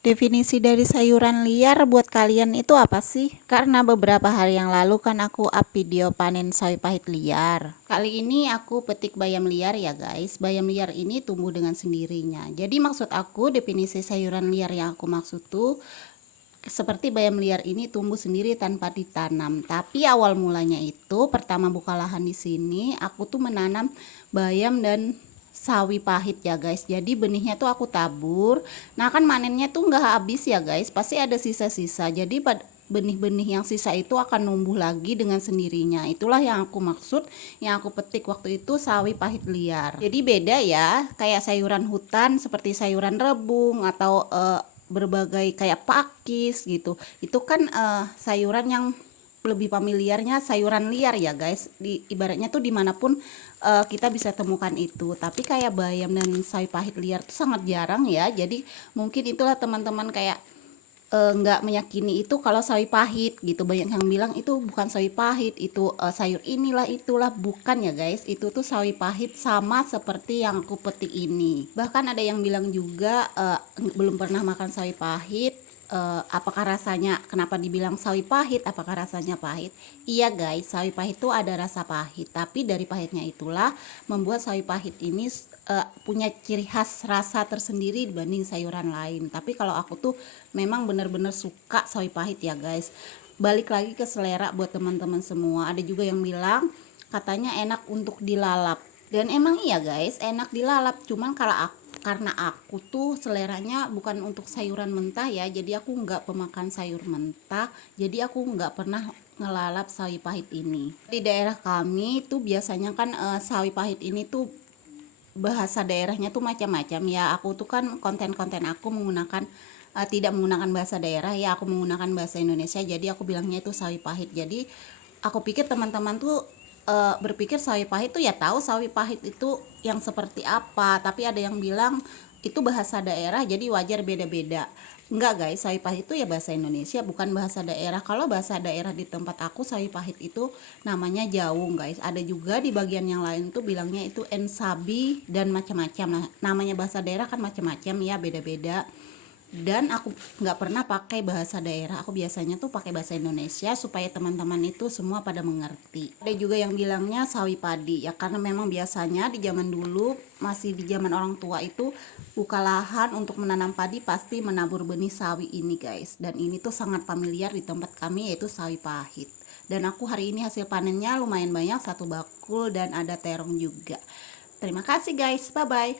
Definisi dari sayuran liar buat kalian itu apa sih? Karena beberapa hari yang lalu kan aku up video panen sawi pahit liar. Kali ini aku petik bayam liar ya guys. Bayam liar ini tumbuh dengan sendirinya. Jadi maksud aku definisi sayuran liar yang aku maksud tuh seperti bayam liar ini tumbuh sendiri tanpa ditanam. Tapi awal mulanya itu pertama buka lahan di sini, aku tuh menanam bayam dan sawi pahit ya guys. Jadi benihnya tuh aku tabur. Nah kan manennya tuh nggak habis ya guys, pasti ada sisa-sisa. Jadi benih-benih yang sisa itu akan numbuh lagi dengan sendirinya. Itulah yang aku maksud, yang aku petik waktu itu sawi pahit liar. Jadi beda ya, kayak sayuran hutan seperti sayuran rebung atau berbagai kayak pakis gitu. Itu kan sayuran yang lebih familiarnya sayuran liar ya guys. Ibaratnya tuh dimanapun kita bisa temukan itu. Tapi kayak bayam dan sawi pahit liar tuh sangat jarang ya. Jadi mungkin itulah teman-teman kayak nggak meyakini itu kalau sawi pahit gitu. Banyak yang bilang itu bukan sawi pahit, itu sayur inilah itulah. Bukan ya guys, itu tuh sawi pahit sama seperti yang aku petik ini. Bahkan ada yang bilang juga belum pernah makan sawi pahit. Apakah rasanya, kenapa dibilang sawi pahit, apakah rasanya pahit? Iya guys, sawi pahit itu ada rasa pahit, tapi dari pahitnya itulah membuat sawi pahit ini punya ciri khas rasa tersendiri dibanding sayuran lain. Tapi kalau aku tuh memang bener-bener suka sawi pahit ya guys. Balik lagi ke selera buat teman-teman semua. Ada juga yang bilang katanya enak untuk dilalap, dan emang iya guys, enak dilalap. Cuman kalau karena aku tuh seleranya bukan untuk sayuran mentah ya, jadi aku nggak pemakan sayur mentah, jadi aku nggak pernah ngelalap sawi pahit ini. Di daerah kami tuh biasanya kan sawi pahit ini tuh bahasa daerahnya tuh macam-macam ya. Aku tuh kan konten-konten aku menggunakan tidak menggunakan bahasa daerah ya, aku menggunakan bahasa Indonesia, jadi aku bilangnya itu sawi pahit. Jadi aku pikir teman-teman tuh berpikir sawi pahit tuh ya tahu sawi pahit itu yang seperti apa, tapi ada yang bilang itu bahasa daerah jadi wajar beda-beda. Enggak guys, sawi pahit itu ya bahasa Indonesia, bukan bahasa daerah. Kalau bahasa daerah di tempat aku sawi pahit itu namanya jawung guys. Ada juga di bagian yang lain tuh bilangnya itu ensabi dan macam-macam. Nah, namanya bahasa daerah kan macam-macam ya, beda-beda. Dan aku nggak pernah pakai bahasa daerah, aku biasanya tuh pakai bahasa Indonesia supaya teman-teman itu semua pada mengerti. Ada juga yang bilangnya sawi padi ya, karena memang biasanya di zaman dulu, masih di zaman orang tua itu, buka lahan untuk menanam padi pasti menabur benih sawi ini guys. Dan ini tuh sangat familiar di tempat kami, yaitu sawi pahit. Dan aku hari ini hasil panennya lumayan banyak, 1 bakul dan ada terong juga. Terima kasih guys, bye bye.